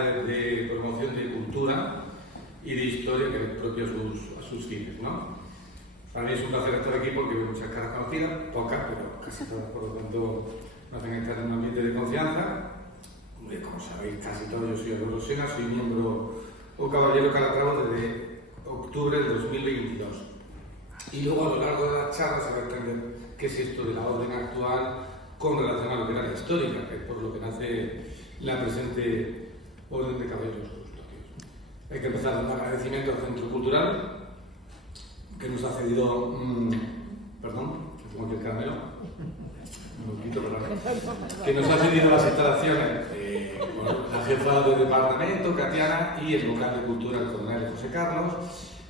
de promoción de cultura y de historia que propio a sus fines, ¿no? Para mí es un placer estar aquí porque veo muchas caras conocidas, pocas, pero casi todas, por lo tanto me hacen estar en un ambiente de confianza. Como sabéis casi todos, yo soy Eduardo Sena, soy miembro o caballero Calatrava desde octubre del 2022. Y luego a lo largo de las charlas se va a entender qué es esto de la orden actual con relación a lo que era la histórica, que es por lo que nace la presente Orden de Caballeros Custodios. Hay que empezar dando agradecimiento al Centro Cultural que nos ha cedido, que tengo aquí el caramelo, que nos ha cedido las instalaciones, la jefa de departamento, Catiana, y el local de cultura, el coronel José Carlos,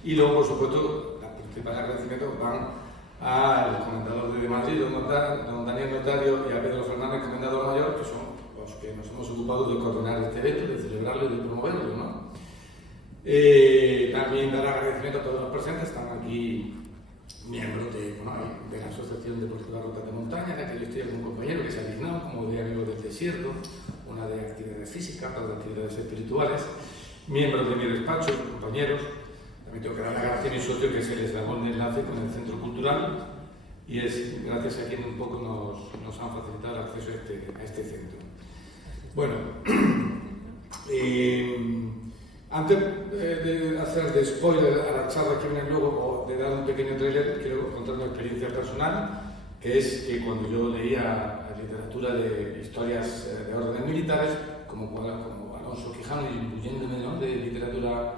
y luego, por supuesto, los principales agradecimientos van al comendador de Madrid, don Daniel Notario, y a Pedro Fernández, comendador mayor, que son los que nos hemos ocupado de coordinar este evento, de celebrarlo y de promoverlo, ¿no? También dar agradecimiento a todos los presentes. Están aquí miembros de la Asociación Deportiva Rutas de Montaña, en la que yo estoy con un compañero que se ha dignado, como de Amigos del Desierto, una de actividades físicas, otra de actividades espirituales, miembros de mi despacho, compañeros. También tengo que dar las gracias a mi socio, que es el eslabón de enlace con el Centro Cultural, y es gracias a quien un poco nos han facilitado el acceso a este centro. Bueno, antes de hacer de spoiler a las charlas que vienen luego, o de dar un pequeño trailer, quiero contar una experiencia personal, que es que cuando yo leía literatura de historias de órdenes militares, como Alonso Quijano, y incluyéndome, ¿no?, de literatura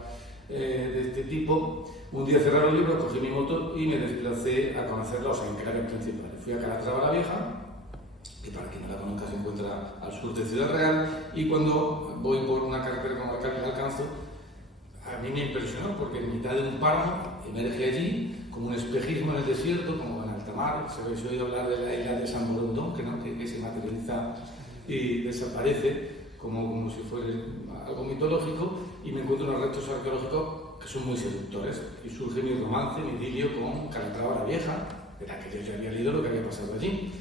de este tipo, un día cerraron el libro, cogí mi moto y me desplacé a conocer los enclaves principales. Fui a Calatrava la Vieja, que para quien no la conozca se encuentra al sur de Ciudad Real, y cuando voy por una carretera como la que alcanzo, a mí me impresionó porque en mitad de un páramo emerge allí como un espejismo en el desierto, como en alta mar. Se habéis oído hablar de la isla de San Borondón, que se materializa y desaparece como si fuera algo mitológico, y me encuentro unos restos arqueológicos que son muy seductores, y surge mi romance, mi idilio con Calatrava la Vieja, de la que yo ya había leído lo que había pasado allí.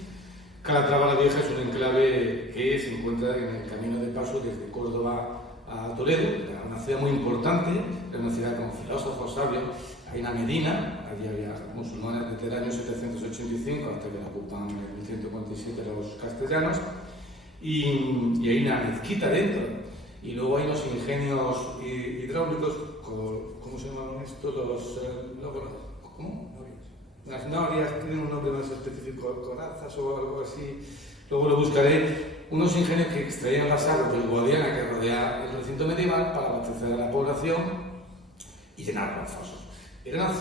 Calatrava la Vieja es un enclave que se encuentra en el camino de paso desde Córdoba a Toledo, una ciudad muy importante, una ciudad con filósofos, sabios. Hay una medina, allí había musulmanes desde el año 785 hasta que la ocupan en 1147 los castellanos, y hay una mezquita dentro, y luego hay unos ingenios hidráulicos, ¿cómo se llaman estos? ¿Cómo? Las norias tienen un nombre más específico, corazas o algo así, luego lo buscaré. Unos ingenios que extraían las aguas del Guadiana que rodea el recinto medieval para abastecer a la población y llenar los fosos. Era una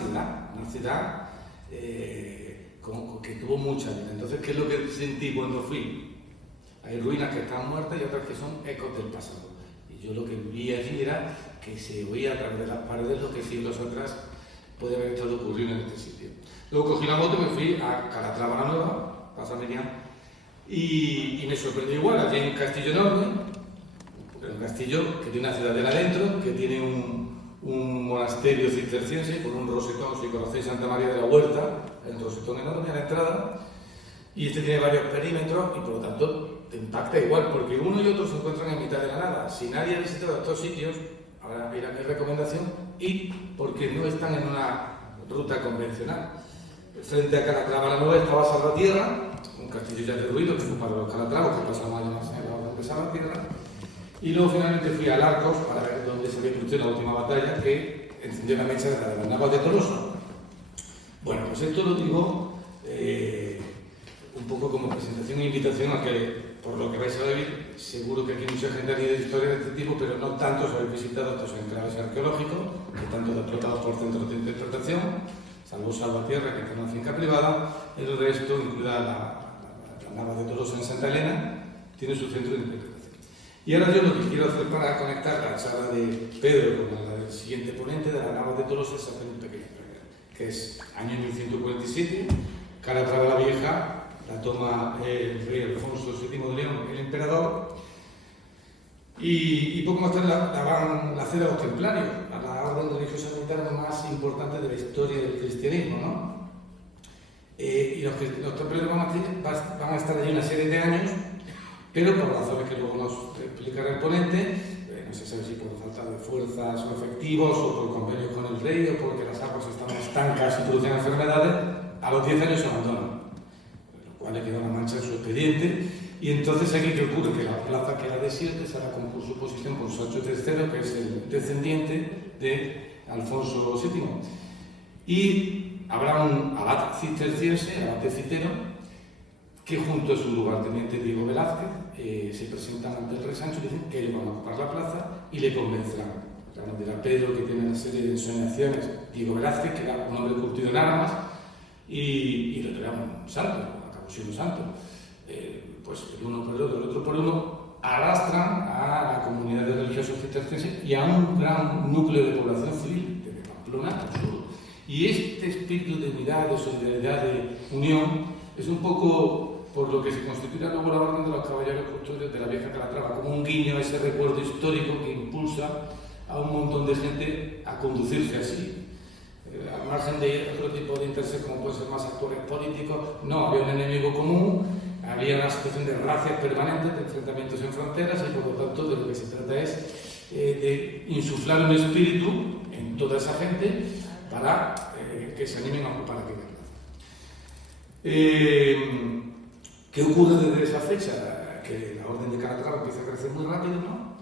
ciudad que tuvo mucha vida. Entonces, ¿qué es lo que sentí cuando fui? Hay ruinas que están muertas y otras que son ecos del pasado. Y yo lo que vi allí era que se oía a través de las paredes lo que siglos atrás puede haber estado ocurriendo en este sitio. Luego cogí la moto y me fui a Calatrava la Nueva, Plaza Merian, y me sorprendió igual. Allí hay un castillo enorme, un castillo que tiene una ciudadela dentro, que tiene un monasterio cisterciense con un rosetón. Si conocéis Santa María de la Huerta, el rosetón enorme a la entrada, y este tiene varios perímetros y por lo tanto te impacta igual, porque uno y otro se encuentran en mitad de la nada. Si nadie ha visitado estos sitios, ahora mira mi recomendación, y porque no están en una ruta convencional. Frente a Calatrava la Nueva estaba Salvatierra, un castillo ya derruido, que fue para los calatravos, que pasaba más en la orden de Salvatierra, y luego finalmente fui al Arcos para ver dónde se había producido la última batalla, que encendió la mecha de las Navas de Tolosa. Bueno, pues esto lo digo un poco como presentación e invitación a que, por lo que vais a vivir, seguro que aquí hay mucha gente ha leído historias de este tipo, pero no tantos habéis visitado estos enclaves arqueológicos, que están todos explotados por centros de interpretación, salvo Salvatierra, que es una finca privada. El resto, incluida la Nava de Tolosa en Santa Elena, tiene su centro de interpretación. Y ahora yo lo que quiero hacer para conectar la charla de Pedro con la del siguiente ponente de la Nava de Tolosa es hacer un pequeño trailer, que es año 1147, Calatrava la Vieja, la toma el rey Alfonso VII de León, el emperador, y poco más tarde la cede a los templarios, a la orden religiosa militar más importante de la historia del cristianismo, ¿no? Y los templarios van a estar allí una serie de años, pero por razones que luego nos explicará el ponente, no se sabe si por falta de fuerzas o efectivos o por convenio con el rey o porque las aguas estaban estancas y producían enfermedades, a los 10 años se abandonan, lo cual le queda una mancha en su expediente. Y entonces aquí, ¿qué ocurre? Que la plaza que era desierta se hará con su posición por Sancho III, que es el descendiente de Alfonso VII. Y habrá un abad cisterciense, abate citero, que junto a su lugarteniente Diego Velázquez se presentan ante el rey Sancho y dicen que le van a ocupar la plaza y le convencerán. Dirá Pedro, que tiene una serie de ensoñaciones, Diego Velázquez, que era un hombre curtido en armas, y lo era un santo, acabó siendo santo. Pues el uno por el otro, el otro por uno, arrastran a la comunidad de religiosos cistercienses y a un gran núcleo de población civil, desde Pamplona al sur. Y este espíritu de unidad, de solidaridad, de unión, es un poco por lo que se constituirá luego la Orden de los Caballeros Custodios de la Vieja Calatrava, como un guiño a ese recuerdo histórico que impulsa a un montón de gente a conducirse así. Al margen de otro tipo de intereses como pueden ser más actores políticos, no, había un enemigo común, había una situación de racias permanentes, de enfrentamientos en fronteras y por lo tanto de lo que se trata es de insuflar un espíritu en toda esa gente para que se animen a ocupar aquella plaza. ¿Qué ocurre desde esa fecha? Que la Orden de Calatrava empieza a crecer muy rápido, ¿no?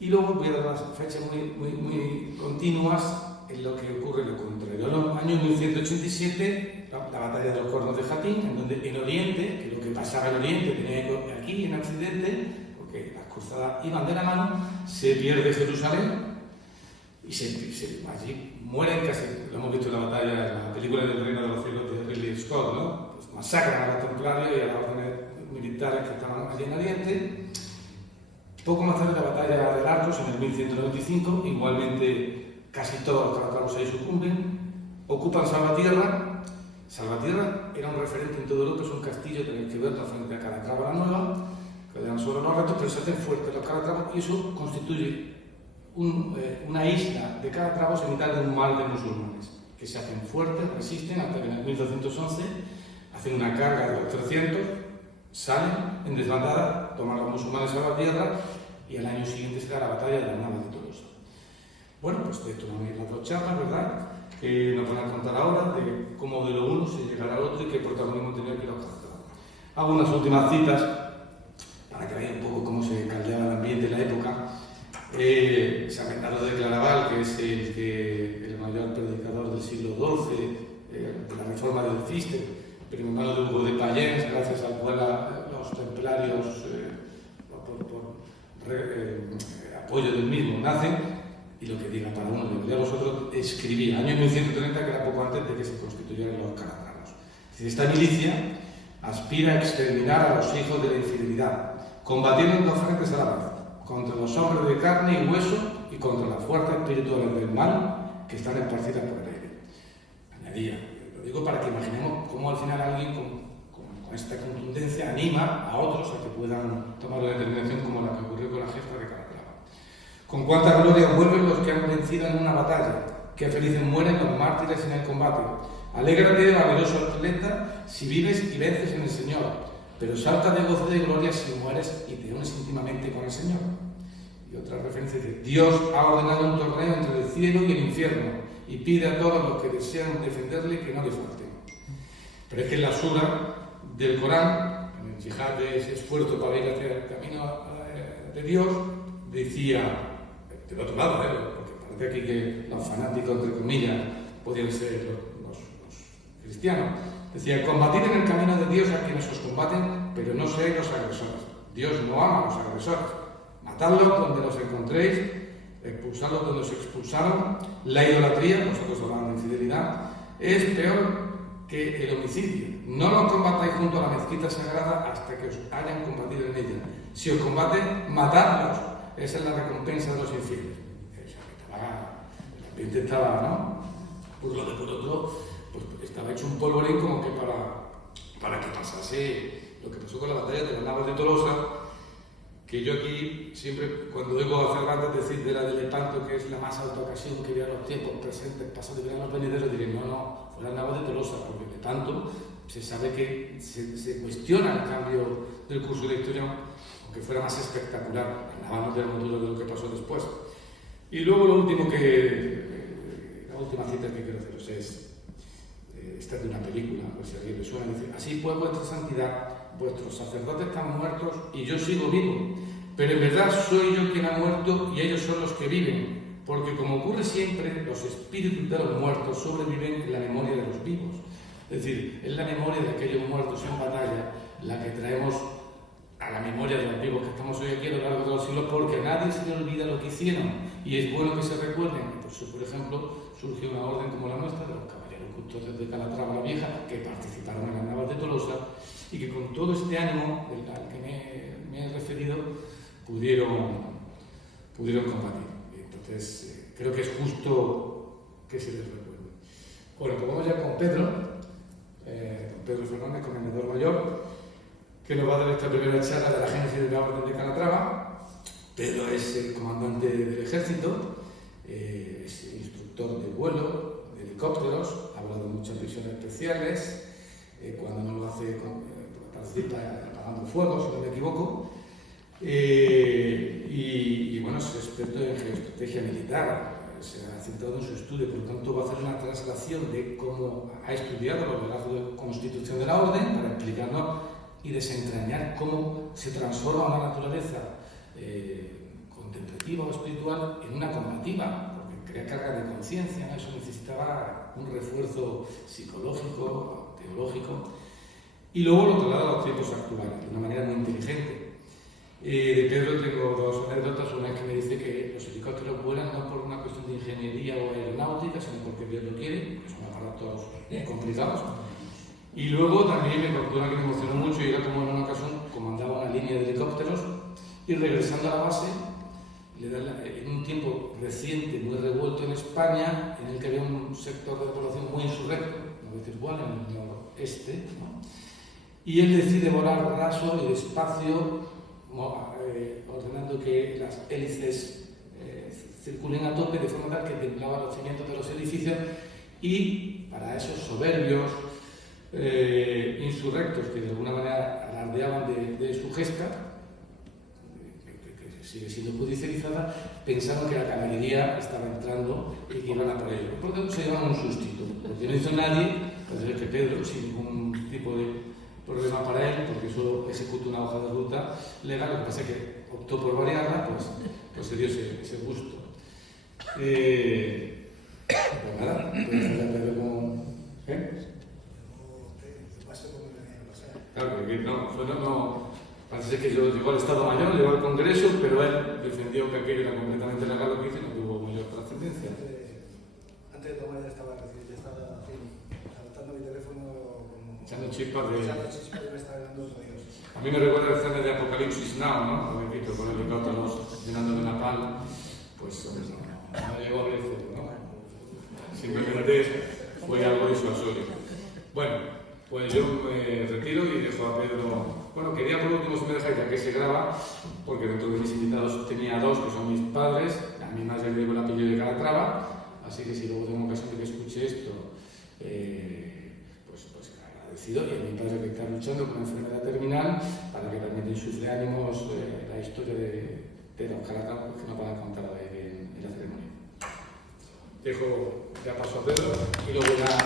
Y luego voy a dar unas fechas muy continuas en lo que ocurre lo contrario. En los años 1187, la batalla de los Cuernos de Jatín, en donde en Oriente, que lo que pasaba en Oriente tenía eco aquí en Occidente, porque las cruzadas iban de la mano, se pierde Jerusalén y allí mueren casi, lo hemos visto en la batalla, en la película del Reino de los Cielos de Ridley Scott, ¿no? Pues masacran a los templarios y a las órdenes militares que estaban allí en Oriente. Poco más tarde la batalla de Arcos, en el 1195, igualmente casi todos los calatravos ahí sucumben, ocupan Salvatierra. Salvatierra era un referente en todo Europa, es un castillo, tenéis que verlo frente a Calatrava la Nueva, que eran solo los restos, pero se hacen fuertes los calatravos y eso constituye una isla de calatravos en mitad de un mar de musulmanes, que se hacen fuertes, resisten, hasta que en el 1211 hacen una carga de los 300, salen en desbandada, toman los musulmanes Salvatierra y al año siguiente se da la batalla de la Nava de Tolosa. Bueno, pues de esto van a ir las dos charlas, ¿verdad? Que nos van a contar ahora de cómo de lo uno se llegará al otro y qué protagonismo tenía que los calatravos. Hago unas últimas citas para que vean un poco cómo se caldeaba el ambiente en la época. San Bernardo de Claraval, que es el mayor predicador del siglo XII, de la reforma del Cister, primo hermano de Hugo de Payens, gracias al cual los templarios, por apoyo del mismo, nacen. Y lo que diga para uno, lo que diga vosotros, escribía, año 1130, que era poco antes de que se constituyeran los calatravos. Esta milicia aspira a exterminar a los hijos de la infidelidad, combatiendo en dos frentes a la vez, contra los hombres de carne y hueso y contra las fuerzas espirituales del mal que están esparcidas por el aire. Añadía, lo digo para que imaginemos cómo al final alguien con esta contundencia anima a otros a que puedan tomar una determinación como la que ocurrió con la jefa de Calatrava. Con cuánta gloria vuelven los que han vencido en una batalla, que felices mueren los mártires en el combate. Alégrate, valeroso atleta, si vives y vences en el Señor, pero salta de gozo y de gloria si mueres y te unes íntimamente con el Señor. Y otra referencia dice, Dios ha ordenado un torneo entre el cielo y el infierno, y pide a todos los que desean defenderle que no le falten. Pero es que en la sura del Corán, en el yihad de ese esfuerzo para ir hacia el camino de Dios, decía, del otro lado, porque parece aquí que los fanáticos, entre comillas, podían ser los cristianos. Decía, combatid en el camino de Dios a quienes os combaten, pero no seáis los agresores. Dios no ama a los agresores. Matadlos donde los encontréis, expulsadlos donde os expulsaron. La idolatría, vosotros hablando de infidelidad, es peor que el homicidio. No los combatáis junto a la mezquita sagrada hasta que os hayan combatido en ella. Si os combaten, matadlos. Esa es la recompensa de los infieles. El ambiente estaba, ¿no? Por otro, pues estaba hecho un polvorín como que para que pasase lo que pasó con la batalla de las Navas de Tolosa, que yo aquí siempre, cuando oigo a Cervantes decir de la de Lepanto, que es la más alta ocasión que había en los tiempos presentes, pasados y veranos venideros, diré, no, fue las Navas de Tolosa, porque Lepanto se sabe que se cuestiona el cambio del curso de la historia aunque fuera más espectacular, hablábamos del modelo de lo que pasó después. Y luego lo último la última cita que quiero haceros es esta de una película, pues si a alguien le suena, dice: así pues vuestra santidad, vuestros sacerdotes están muertos y yo sigo vivo, pero en verdad soy yo quien ha muerto y ellos son los que viven, porque como ocurre siempre, los espíritus de los muertos sobreviven en la memoria de los vivos. Es decir, es la memoria de aquellos muertos en batalla la que traemos a la memoria de los vivos que estamos hoy aquí a lo largo de los siglos, porque a nadie se le olvida lo que hicieron y es bueno que se recuerden. Por ejemplo, surgió una orden como la nuestra de los caballeros custodios de Calatrava la Vieja, que participaron en las navas de Tolosa y que con todo este ánimo al que me he referido pudieron combatir. Entonces, creo que es justo que se les recuerde. Bueno, pues vamos ya con Pedro Fernández, comendador mayor, que nos va a dar esta primera charla de la génesis de la Orden de Calatrava. Pedro es el comandante del ejército, es instructor de vuelo, de helicópteros, ha hablado de muchas misiones especiales, cuando no lo hace participa apagando fuego, si no me equivoco, y bueno, es experto en geoestrategia militar, se ha centrado en su estudio, por lo tanto va a hacer una traslación de cómo ha estudiado los legajos de constitución de la Orden para explicarnos y desentrañar cómo se transforma una naturaleza contemplativa o espiritual en una combativa, porque crea carga de conciencia, ¿no? Eso necesitaba un refuerzo psicológico, teológico, y luego lo traslada a los tiempos actuales, de una manera muy inteligente. De Pedro tengo dos anécdotas. Una es que me dice que los helicópteros vuelan no por una cuestión de ingeniería o aeronáutica, sino porque Dios lo quiere, que son aparatos complicados. Y luego también me contó una que me emocionó mucho, y era como en una ocasión comandaba una línea de helicópteros y regresando a la base, en un tiempo reciente, muy revuelto en España, en el que había un sector de población muy insurrecto, no voy a decir cuál, en el noroeste, ¿no? Y él decide volar raso y despacio, ordenando que las hélices circulen a tope de forma tal que temblaba los cimientos de los edificios, y para esos soberbios insurrectos que de alguna manera alardeaban de su gesta, que sigue siendo judicializada, pensaron que la caballería estaba entrando y que iban a por ello. Por lo tanto, se llevaron un sustito, porque no hizo nadie, parece que Pedro, sin ningún tipo de problema para él, porque solo ejecuta una hoja de ruta legal. Lo que pasa es que optó por variarla, pues se dio ese gusto. Pues nada, puedes hacer a Pedro como... Claro, que no, parece que yo llegó al Estado Mayor, llegó al Congreso, pero él defendió que aquello era completamente legal lo que hizo y no tuvo mayor trascendencia. Antes de tomar ya estaba saltando mi teléfono como... Echando chispas de... me estaba dando los oídos. A mí me recuerda el escena de Apocalipsis Now, ¿no? Lo he visto con helicópteros llenando de napalm. Pues no llegó a ver eso, ¿no? Simplemente fue algo disuasorio. Bueno, pues yo me retiro y dejo a Pedro. Bueno, quería por último, si me dejáis, ya que se graba, porque dentro de mis invitados tenía dos que son mis padres, a mi madre le digo el apellido de Calatrava, así que si luego tengo ocasión de que escuche esto, pues agradecido, y a mi padre que está luchando con una enfermedad terminal, para que realmente insufle ánimos la historia de los Calatrava, que no van a contar en la ceremonia. Dejo, ya paso a Pedro y luego ya...